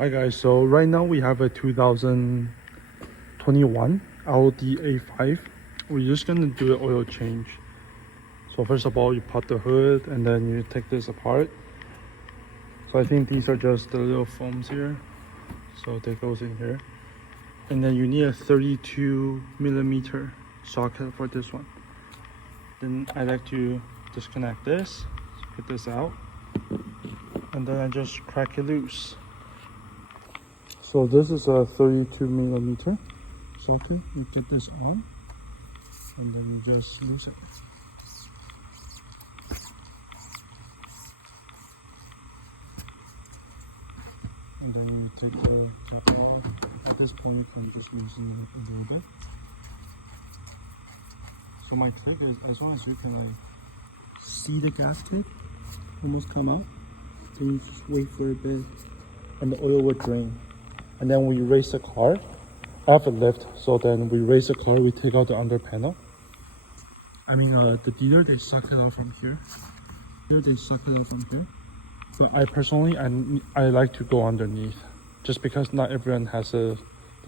Hi guys, so right now we have a 2021 Audi A5. We're just gonna do an oil change. So first of all, you pop the hood and then you take this apart. So I think these are just the little foams here. So that goes in here. And then you need a 32mm socket for this one. Then I like to disconnect this, get this out, and then I just crack it loose. So this is a 32mm socket. You get this on, and then you just loose it. And then you take the cap off. At this point, you can just loosen it a little bit. So my trick is, as long as you can like see the gasket almost come out, then you just wait for a bit, and the oil will drain. And then when you raise the car, I have a lift, so then we raise the car, we take out the under panel. I mean, the dealer, they suck it out from here. But I personally, I like to go underneath, just because not everyone has the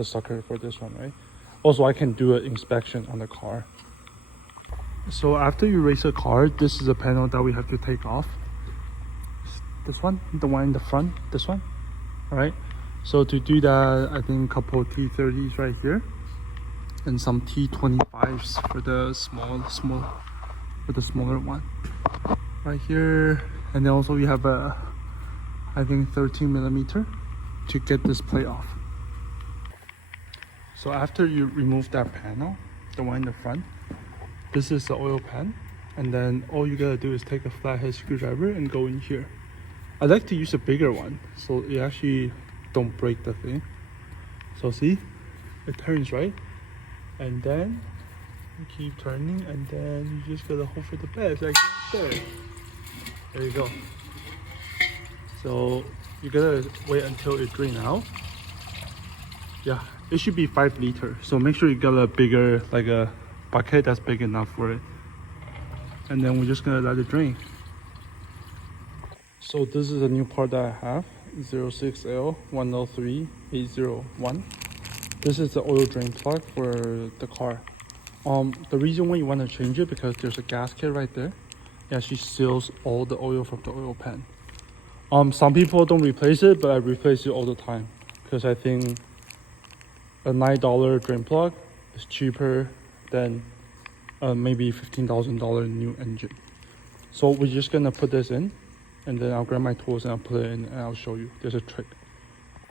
sucker for this one, right? Also, I can do an inspection on the car. So after you raise the car, this is a panel that we have to take off. This one, the one in the front, this one, all right? So to do that, I think a couple T30s right here, and some T25s for the smaller one right here. And then also we have a, I think 13mm to get this plate off. So after you remove that panel, the one in the front, this is the oil pan, and then all you gotta do is take a flathead screwdriver and go in here. I like to use a bigger one, so you actually don't break the thing. So see, it turns right, and then you keep turning, and then you just gotta hold for the bed like there. There you go. So you gotta wait until it drains out. Yeah, it should be 5 liters. So make sure you got a bigger, like a bucket that's big enough for it. And then we're just gonna let it drain. So this is a new part that I have, 06L103801. This is the oil drain plug for the car. The reason why you want to change it, because there's a gasket right there. It actually seals all the oil from the oil pan. Some people don't replace it, but I replace it all the time because I think a $9 drain plug is cheaper than maybe $15,000 new engine. So we're just gonna put this in, and then I'll grab my tools and I'll put it in, and I'll show you. There's a trick.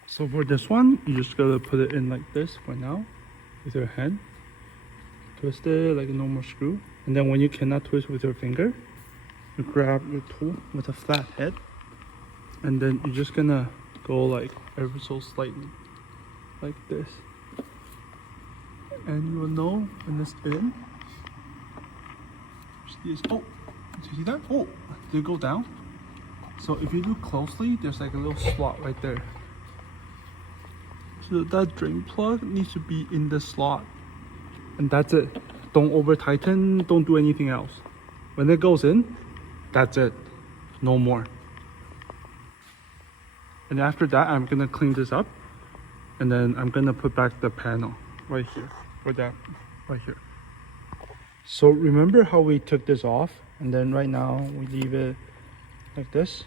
So for this one, you just gotta put it in like this for now with your hand. Twist it like a normal screw, and then when you cannot twist with your finger, you grab your tool with a flat head, and then you're just gonna go like ever so slightly like this, and you will know when it's in. Oh, did you see that? Oh, did it go down? So if you look closely, there's like a little slot right there. So that drain plug needs to be in the slot, and that's it. Don't over tighten, don't do anything else. When it goes in, that's it, no more. And after that, I'm gonna clean this up, and then I'm gonna put back the panel right here, or that right here. So remember how we took this off, and then right now we leave it like this,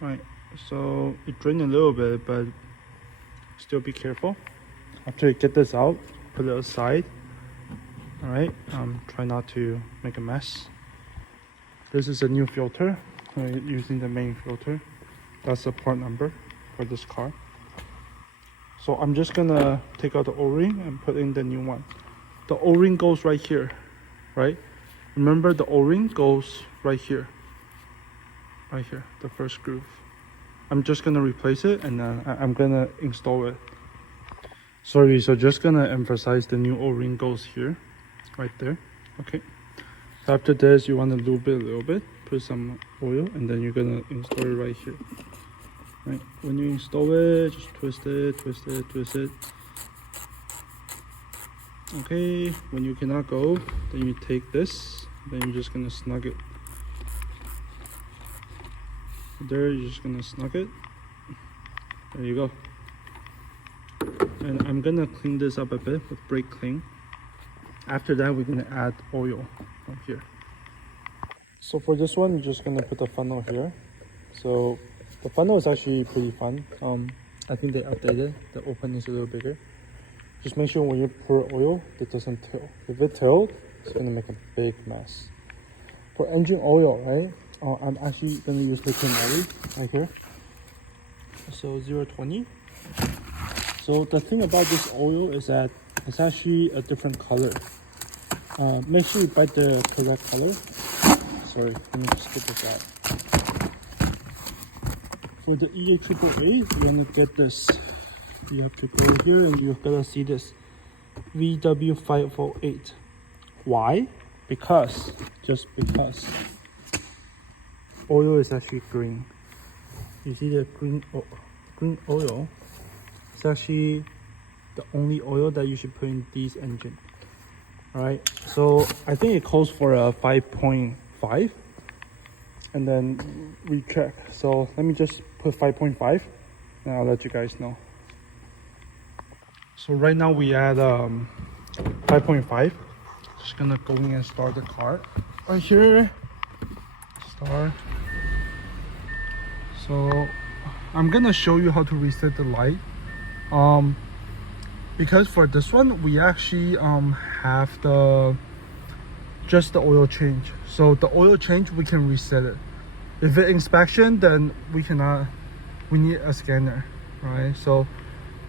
right? So it drained a little bit, but still be careful. After you get this out, put it aside. All right, try not to make a mess. This is a new filter, using the main filter. That's the part number for this car. So I'm just gonna take out the O-ring and put in the new one. The O-ring goes right here, right? Remember, the O-ring goes right here, the first groove. I'm just gonna replace it, and I'm gonna install it. Sorry, so just gonna emphasize the new O-ring goes here, right there. Okay. So after this, you want to lube it a little bit, put some oil, and then you're gonna install it right here. Right. When you install it, just twist it. Okay. When you cannot go, then you take this, then you're just gonna snug it. There, you're just gonna snug it. There you go. and I'm gonna clean this up a bit with brake clean. After that, we're gonna add oil up here. So for this one, you're just gonna put the funnel here. So the funnel is actually pretty fun. I think they updated. The opening is a little bigger. Just make sure when you pour oil, it doesn't tilt. If it tilts, it's gonna make a big mess. For engine oil, right? I'm actually gonna use liquid moly right here. So 020. So the thing about this oil is that it's actually a different color. Make sure you buy the correct color. Sorry, let me just get this out. For the EA888, you're gonna get this. You have to go here and you're gonna see this VW508. Why? Because, just because, oil is actually green. You see the green oil? It's actually the only oil that you should put in these engine. Alright, so I think it calls for a 5.5 and then we check. So let me just put 5.5 and I'll let you guys know. So right now we add 5.5. Just gonna go in and start the car right here. Start. So I'm gonna show you how to reset the light. Because for this one we actually have just the oil change. So the oil change we can reset it. If it's inspection, then we cannot. We need a scanner, right? So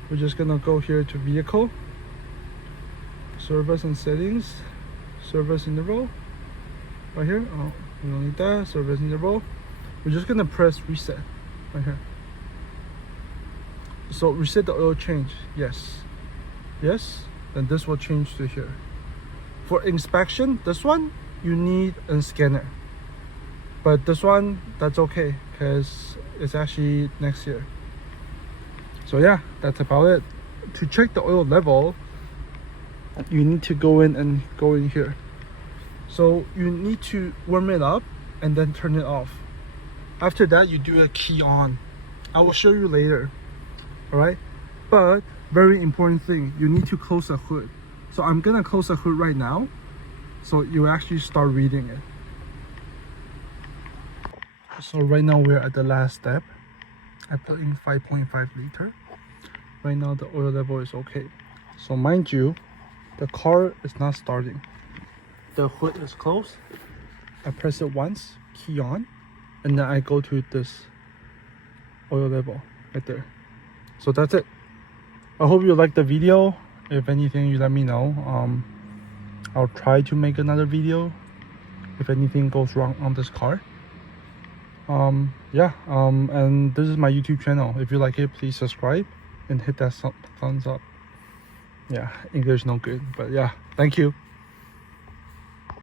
we're just gonna go here to vehicle, service and settings, service interval, right here. Oh, we don't need that. Service interval. We're just gonna press reset right here. So reset the oil change. Yes. Yes. Then this will change to here. For inspection, this one you need a scanner. But this one, that's okay because it's actually next year. So yeah, that's about it. To check the oil level, you need to go in here. So you need to warm it up and then turn it off. After that, you do a key on. I will show you later. Alright? But very important thing, you need to close the hood. So I'm gonna close the hood right now, so you actually start reading it. So right now we're at the last step. I put in 5.5 liter. Right now the oil level is okay. So mind you, the car is not starting. The hood is closed. I press it once, key on, and then I go to this oil level right there. So that's it. I hope you liked the video. If anything, you let me know. I'll try to make another video if anything goes wrong on this car. And this is my YouTube channel. If you like it, please subscribe and hit that thumbs up. Yeah, English no good, but yeah, thank you.